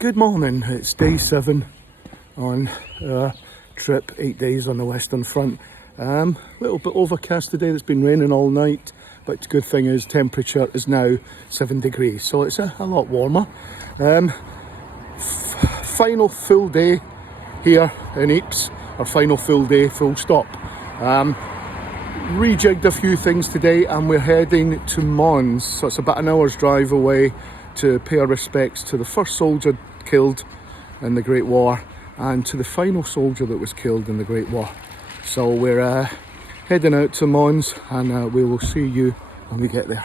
Good morning, it's day 7 on our trip, 8 days on the Western Front. Little bit overcast today, it's been raining all night, but the good thing is temperature is now 7 degrees, so it's a lot warmer. Final full day here in Ypres, our final full day, full stop. Rejigged a few things today and we're heading to Mons, so it's about an hour's drive away to pay our respects to the first soldier killed in the Great War and to the final soldier that was killed in the Great War. So we're heading out to Mons and we will see you when we get there.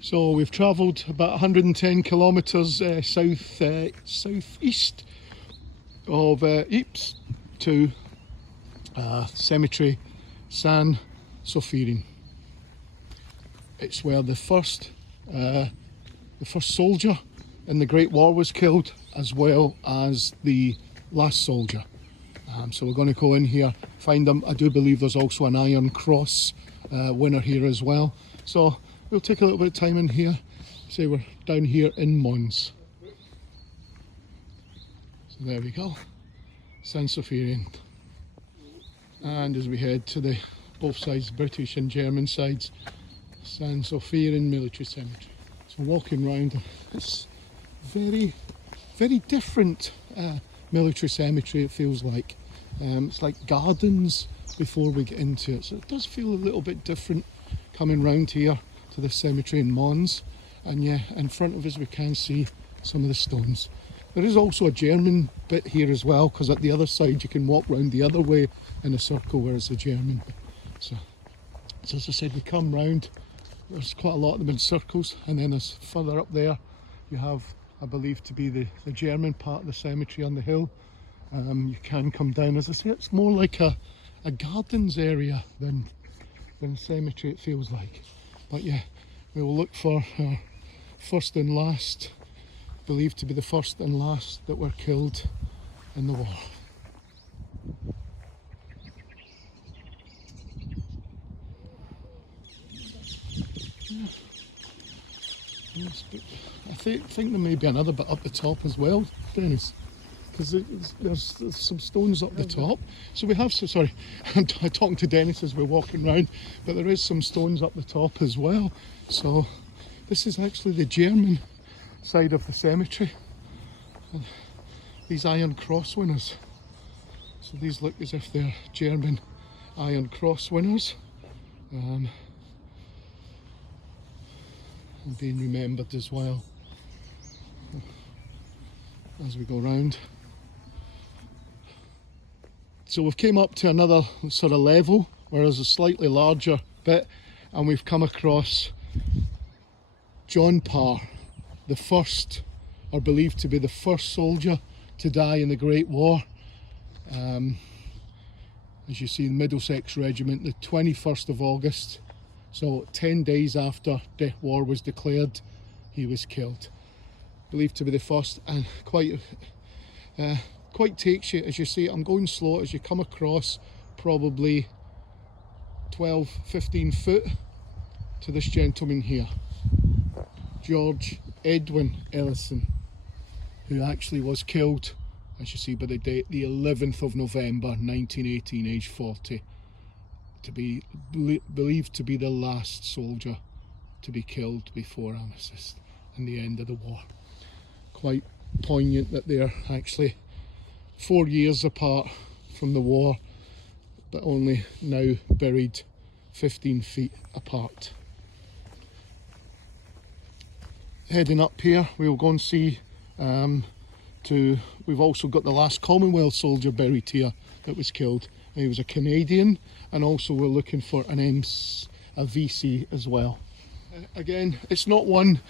So we've travelled about 110 kilometres southeast of Ypres to cemetery San Sophirin. It's where the first soldier in the Great War was killed, as well as the last soldier. So we're going to go in here, find them. I do believe there's also an Iron Cross winner here as well. So we'll take a little bit of time in here. Say we're down here in Mons. So there we go, San Sophirin. And as we head to the both sides, British and German sides, San Sophirin Military Cemetery. So walking round, it's very different military cemetery, it feels like. It's like gardens before we get into it, so it does feel a little bit different coming round here to the cemetery in Mons. And yeah, in front of us we can see some of the stones. There is also a German bit here as well, because at the other side you can walk round the other way in a circle where it's a German bit. So as I said, we come round, there's quite a lot of them in circles, and then there's further up there you have, I believe, to be the German part of the cemetery on the hill. You can come down. As I say, it's more like a gardens area than a cemetery, it feels like. But yeah, we will look for our first and last, believed to be the first and last that were killed in the war. I think there may be another bit up the top as well, Dennis, because there's some stones up the top. So we have, sorry, I'm talking to Dennis as we're walking round, but there is some stones up the top as well. So this is actually the German side of the cemetery. And these Iron Cross winners. So these look as if they're German Iron Cross winners. And being remembered as well as we go round. So we've came up to another sort of level where there's a slightly larger bit, and we've come across John Parr, the first, or believed to be the first soldier to die in the Great War. As you see, the Middlesex Regiment, the 21st of August, so 10 days after the war was declared, he was killed. Believed to be the first, and quite takes you, as you see, I'm going slow, as you come across probably 12-15 foot to this gentleman here, George Edwin Ellison, who actually was killed, as you see, by the date, the 11th of November 1918, age 40. To be believed to be the last soldier to be killed before Armistice and the end of the war. Quite poignant that they're actually 4 years apart from the war, but only now buried 15 feet apart. Heading up here, we'll go and see we've also got the last Commonwealth soldier buried here that was killed. He was a Canadian, and also we're looking for a VC as well. Again, it's one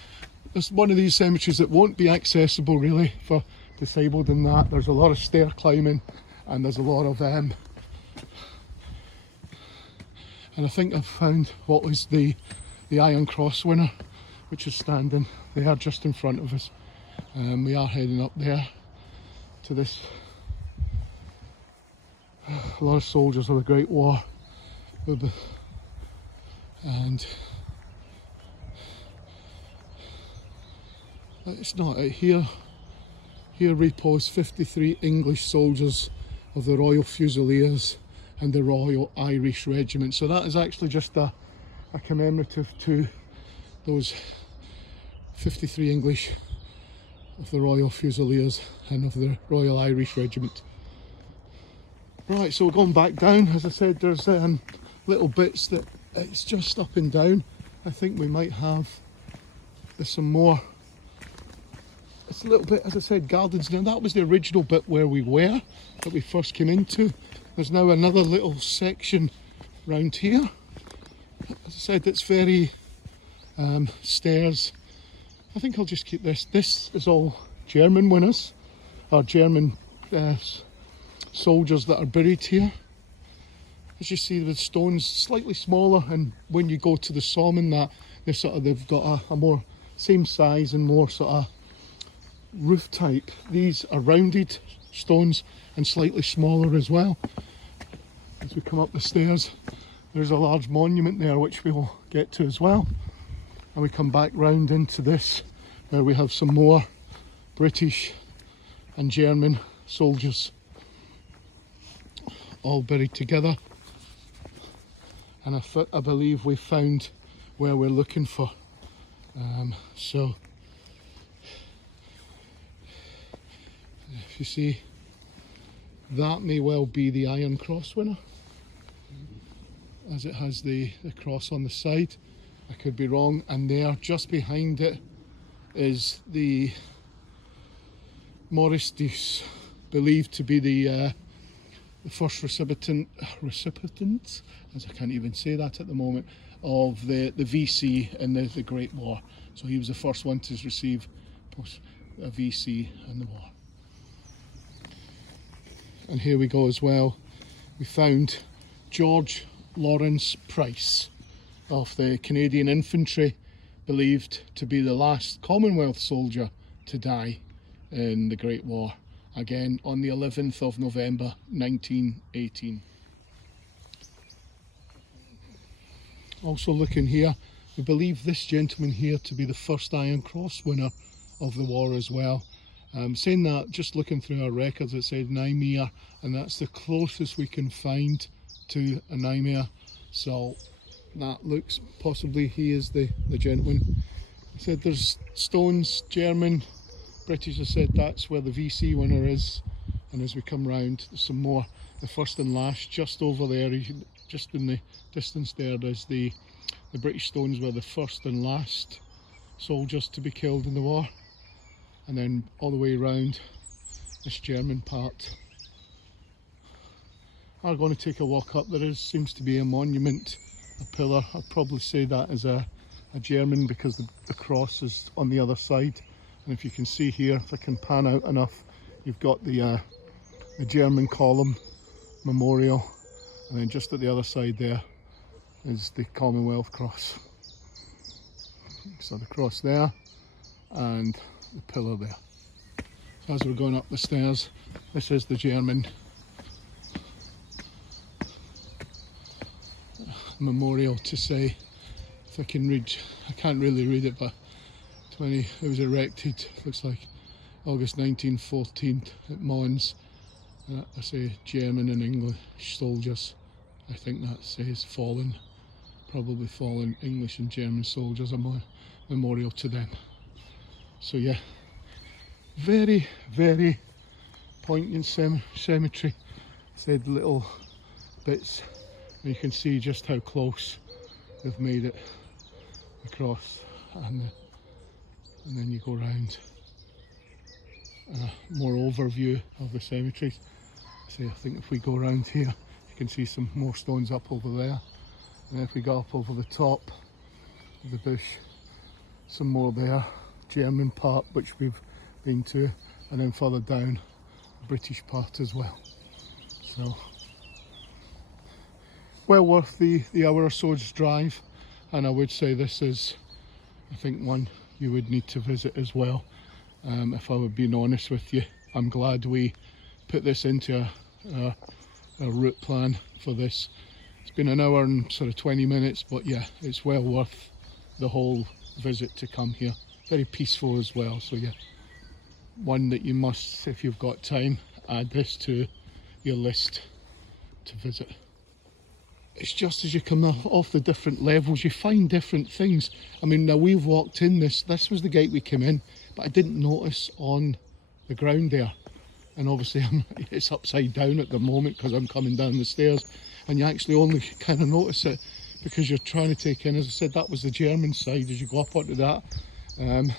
of these cemeteries that won't be accessible really for disabled in that. There's a lot of stair climbing, and there's a lot of and I think I've found what was the Iron Cross winner, which is standing there just in front of us. We are heading up there to this. A lot of soldiers of the Great War, and It's not. Here repose 53 English soldiers of the Royal Fusiliers and the Royal Irish Regiment. So that is actually just a commemorative to those 53 English of the Royal Fusiliers and of the Royal Irish Regiment. Right, so we're going back down. As I said, there's little bits that it's just up and down. I think we might have, there's some more. It's a little bit, as I said, gardens. Now that was the original bit where we were, that we first came into. There's now another little section round here. As I said, it's very stairs. I think I'll just keep this. This is all German winners, or German soldiers that are buried here. As you see, the stones slightly smaller, and when you go to the Somme, that they've got a more same size and more sort of roof type. These are rounded stones and slightly smaller as well. As we come up the stairs, there's a large monument there which we will get to as well, and we come back round into this where we have some more British and German soldiers all buried together, and I believe we found where we're looking for. So if you see, that may well be the Iron Cross winner, as it has the cross on the side. I could be wrong. And there, just behind it, is the Maurice Deuce, believed to be the first recipient, as I can't even say that at the moment, of the VC in the Great War. So he was the first one to receive a VC in the war. And here we go as well. We found George Lawrence Price of the Canadian Infantry, believed to be the last Commonwealth soldier to die in the Great War, again on the 11th of November 1918. Also looking here, we believe this gentleman here to be the first Iron Cross winner of the war as well. Saying that, just looking through our records, it said Nijmegen, and that's the closest we can find to a Nijmegen. So that looks, possibly he is the gentleman. I said there's stones, German, British. I said that's where the VC winner is. And as we come round, there's some more. The first and last, just over there, just in the distance there, there's the British stones were the first and last soldiers to be killed in the war. And then all the way around this German part. I'm going to take a walk up. There seems to be a monument, a pillar. I'd probably say that is a German, because the cross is on the other side. And if you can see here, if I can pan out enough, you've got the German column memorial, and then just at the other side there is the Commonwealth cross. So the cross there and the pillar there. So as we're going up the stairs, this is the German memorial to say, if I can read, I can't really read it, but it was erected, looks like August 1914 at Mons. I say German and English soldiers. I think that says fallen, probably fallen English and German soldiers, a memorial to them. So yeah, very, very poignant cemetery. Said little bits, and you can see just how close they've made it across, and then you go round. More overview of the cemeteries. So I think if we go around here, you can see some more stones up over there, and if we go up over the top of the bush, some more there, German part which we've been to, and then further down the British part as well. So well worth the hour or so's drive, and I would say this is, I think, one you would need to visit as well. If I were being honest with you, I'm glad we put this into a route plan for this. It's been an hour and sort of 20 minutes, but yeah, it's well worth the whole visit to come here. very peaceful as well. So yeah, one that you must, if you've got time, add this to your list to visit. It's just as you come off the different levels, you find different things. I mean, now we've walked in this was the gate we came in, but I didn't notice on the ground there. And obviously it's upside down at the moment because I'm coming down the stairs, and you actually only kind of notice it because you're trying to take in, as I said, that was the German side as you go up onto that. And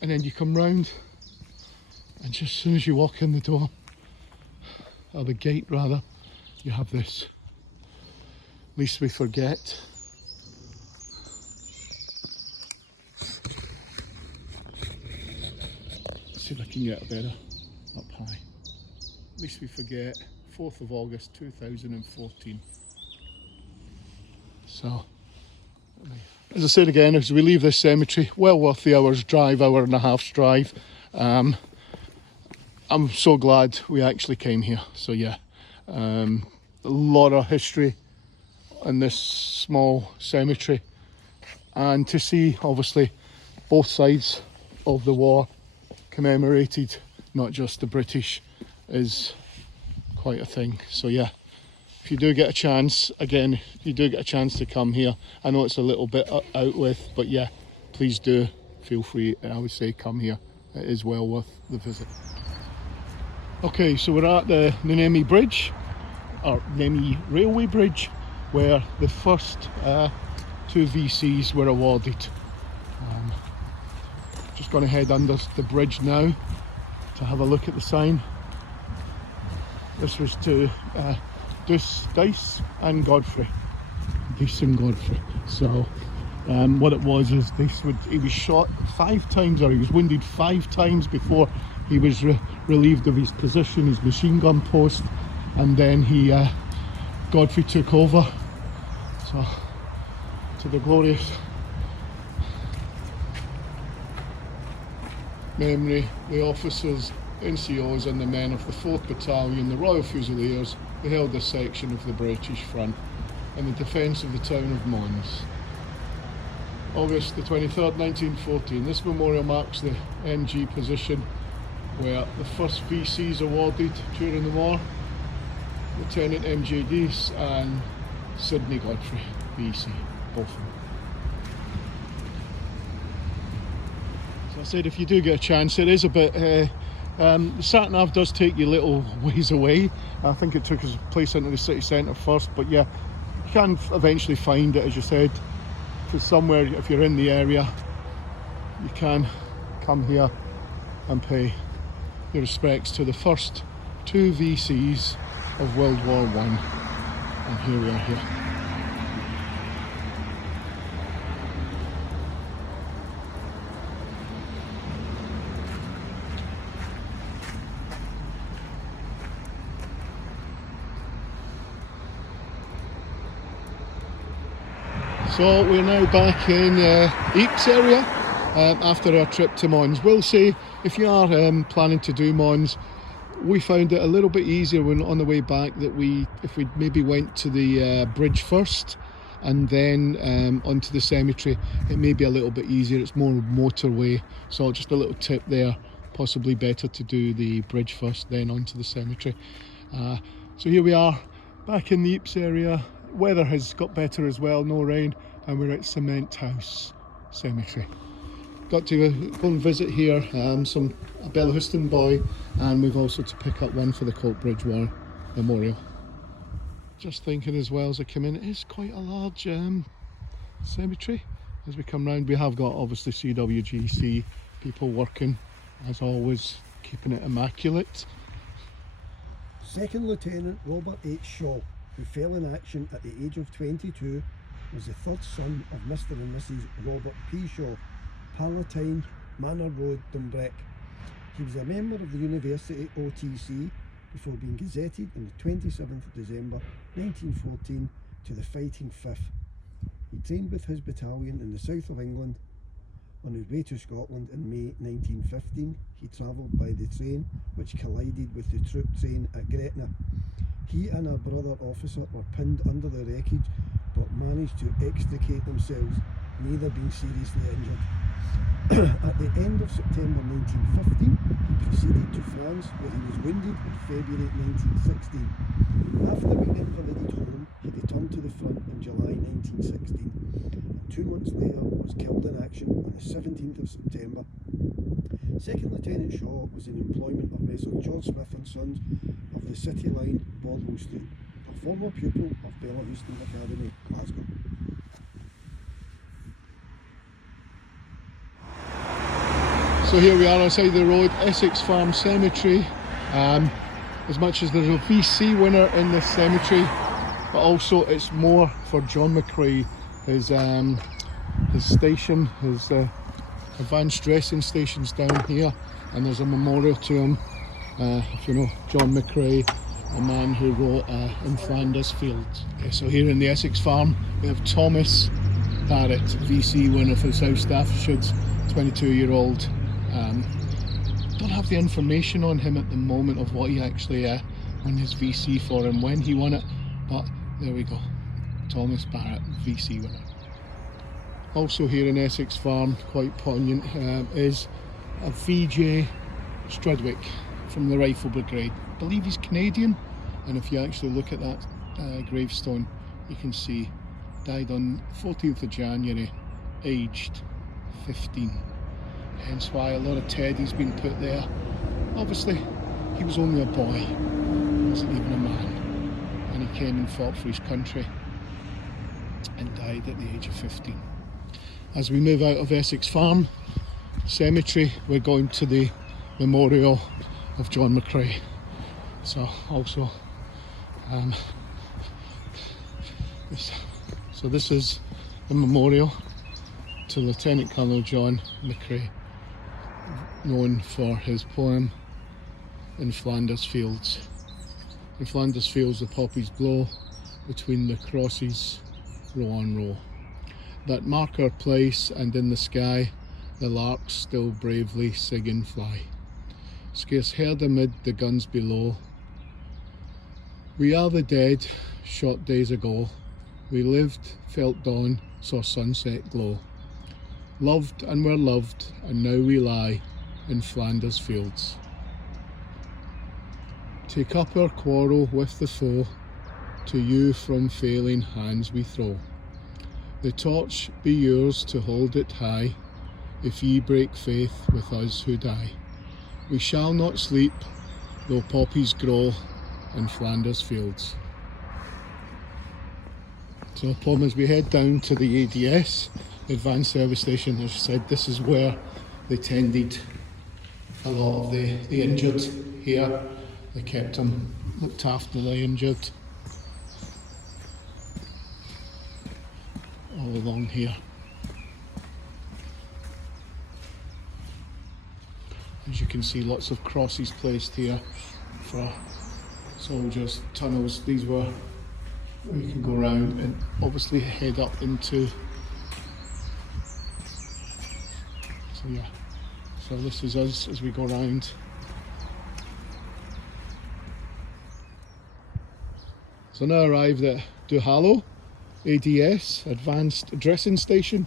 then you come round, and just as soon as you walk in the door, or the gate rather, you have this. Least we forget. Let's see if I can get a better up high. Least we forget, 4th of August 2014. So, as I said again, as we leave this cemetery, well worth the hour's drive, hour and a half's drive. I'm so glad we actually came here. So yeah, a lot of history in this small cemetery, and to see obviously both sides of the war commemorated, not just the British, is quite a thing. So yeah, if you do get a chance, again, if you do get a chance to come here, I know it's a little bit out with, but yeah, please do feel free. I would say come here, it is well worth the visit. Okay, so we're at the Nemi Bridge, or Nemi Railway Bridge, where the first 2 VCs were awarded. Just going to head under the bridge now to have a look at the sign. This was to Dice and Godfrey. Dice and Godfrey. So what it was is he was shot 5 times, or he was wounded 5 times before he was relieved of his position, his machine gun post, and then Godfrey took over. So, to the glorious memory, the officers, NCOs and the men of the 4th Battalion, the Royal Fusiliers, who held this section of the British front in the defence of the town of Mons. August the 23rd, 1914. This memorial marks the NG position where the first VCs awarded during the war. Lieutenant MJ Deese and Sidney Godfrey, VC, both of them. So I said, if you do get a chance, it is a bit, the sat-nav does take you a little ways away. I think it took us place into the city centre first, but yeah, you can eventually find it, as you said, to somewhere. If you're in the area, you can come here and pay your respects to the first 2 VCs of World War I. And here we are here. So we're now back in Ypres area after our trip to Mons. We'll say, if you are planning to do Mons, we found it a little bit easier when on the way back that if we maybe went to the bridge first and then onto the cemetery, it may be a little bit easier. It's more motorway, so just a little tip there, possibly better to do the bridge first, then onto the cemetery. So here we are back in the Ypres area. Weather has got better as well, no rain, and we're at Cement House Cemetery. Got to go and visit here some Bellahouston boy, and we've also to pick up one for the Coatbridge War Memorial. Just thinking as well as I come in, it is quite a large cemetery. As we come round, we have got obviously CWGC people working, as always, keeping it immaculate. Second Lieutenant Robert H. Shaw, who fell in action at the age of 22, was the 3rd son of Mr. and Mrs. Robert P. Shaw, Palatine, Manor Road, Dumbreck. He was a member of the University OTC before being gazetted on the 27th of December 1914 to the Fighting Fifth. He trained with his battalion in the south of England. On his way to Scotland in May 1915, he travelled by the train which collided with the troop train at Gretna. He and a brother officer were pinned under the wreckage but managed to extricate themselves, neither being seriously injured. At the end of September 1915, he proceeded to France where he was wounded in February 1916. After being invalided home, he returned to the front in July 1916 and 2 months later was killed in action on the 17th of September. Second Lieutenant Shaw was in employment of Messrs George Smith and Sons of the City Line, Baldwin Street, a former pupil of Bellahouston Academy, Glasgow. So here we are outside the road, Essex Farm Cemetery. As much as there's a VC winner in this cemetery, but also it's more for John McCrae, his station, his advanced dressing station's down here, and there's a memorial to him. If you know John McCrae, a man who wrote In Flanders Fields. Okay, so here in the Essex Farm we have Thomas Barrett, VC winner for the South Staffordshires, 22-year-old. Don't have the information on him at the moment of what he actually won his VC for and when he won it, but there we go, Thomas Barrett, VC winner. Also here in Essex Farm, quite poignant, is a VJ Strudwick from the Rifle Brigade. I believe he's Canadian, and if you actually look at that gravestone, you can see died on 14th of January, aged 15. Hence why a lot of teddy's been put there. Obviously, he was only a boy, he wasn't even a man, and he came and fought for his country and died at the age of 15. As we move out of Essex Farm Cemetery, we're going to the memorial of John McCrae. So also, this is a memorial to Lieutenant Colonel John McCrae, known for his poem In Flanders Fields. In Flanders Fields the poppies blow, between the crosses row on row. That mark our place, and in the sky the larks still bravely sing and fly, scarce heard amid the guns below. We are the dead, shot days ago. We lived, felt dawn, saw sunset glow. Loved and were loved, and now we lie in Flanders Fields. Take up our quarrel with the foe, to you from failing hands we throw. The torch be yours to hold it high, if ye break faith with us who die. We shall not sleep, though poppies grow in Flanders Fields. So upon as we head down to the ADS, Advanced Service Station, as I said, this is where they tended a lot of the injured here. They kept them, looked after the injured all along here. As you can see, lots of crosses placed here for soldiers, tunnels. These were where you can go around and obviously head up into. So yeah, so this is us as we go around. So now arrived at Duhallow ADS, Advanced Dressing Station.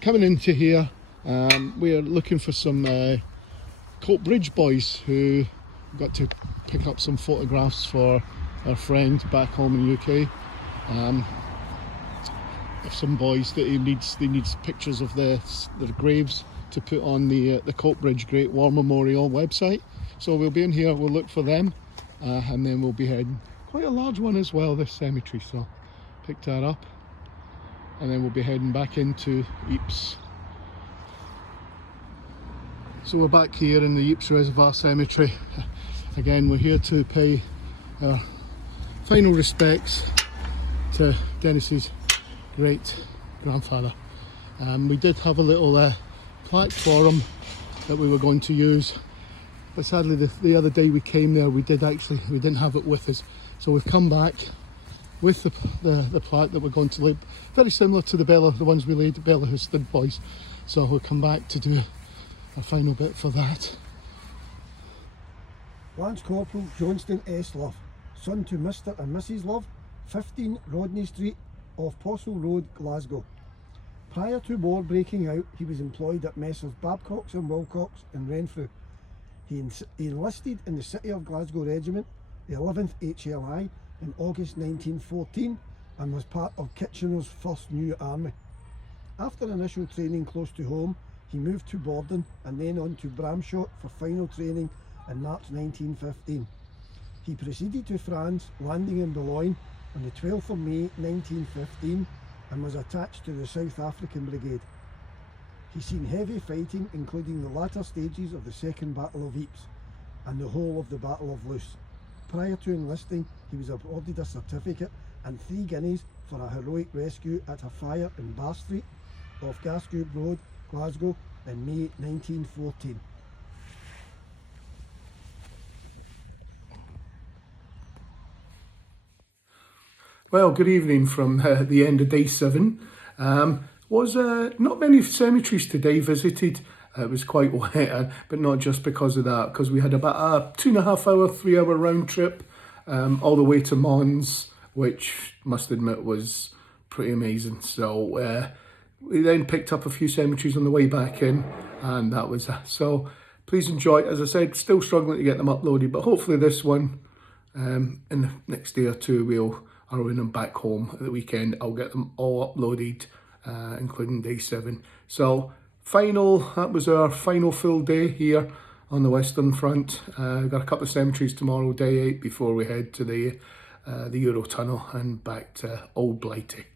Coming into here, we're looking for some Coatbridge boys who got to pick up some photographs for our friend back home in the UK. Of some boys that he needs pictures of their graves to put on the Coatbridge Great War Memorial website. So we'll be in here, we'll look for them, and then we'll be heading, quite a large one as well, this cemetery, so pick that up, and then we'll be heading back into Ypres. So we're back here in the Ypres Reservoir Cemetery. Again, we're here to pay our final respects to Dennis's great grandfather. We did have a little plaque for him that we were going to use, but sadly the other day we came there, we didn't have it with us. So we've come back with the plaque that we're going to lay, very similar to the ones we laid at Bellahouston boys. So we'll come back to do a final bit for that. Lance Corporal Johnston S. Love, son to Mr. and Mrs. Love, 15 Rodney Street, off Postle Road, Glasgow. Prior to war breaking out, he was employed at Messrs Babcock's and Wilcox in Renfrew. He enlisted in the City of Glasgow Regiment, the 11th HLI, in August 1914 and was part of Kitchener's 1st New Army. After initial training close to home, he moved to Borden and then on to Bramshot for final training in March 1915. He proceeded to France, landing in Boulogne on the 12th of May 1915 and was attached to the South African Brigade. He's seen heavy fighting, including the latter stages of the Second Battle of Ypres and the whole of the Battle of Loos. Prior to enlisting, he was awarded a certificate and 3 guineas for a heroic rescue at a fire in Bar Street off Gascoigne Road, Glasgow in May 1914. Well, good evening from the end of day 7. Was not many cemeteries today visited. It was quite wet, but not just because of that, because we had about a 2.5 hour, 3 hour round trip all the way to Mons, which must admit was pretty amazing. So we then picked up a few cemeteries on the way back in, and that was that. So please enjoy. As I said, still struggling to get them uploaded, but hopefully this one in the next day or two I'll when I'm back home at the weekend, I'll get them all uploaded, including day 7. So that was our final full day here on the Western Front. Got a couple of cemeteries tomorrow, day 8, before we head to the Eurotunnel and back to Old Blighty.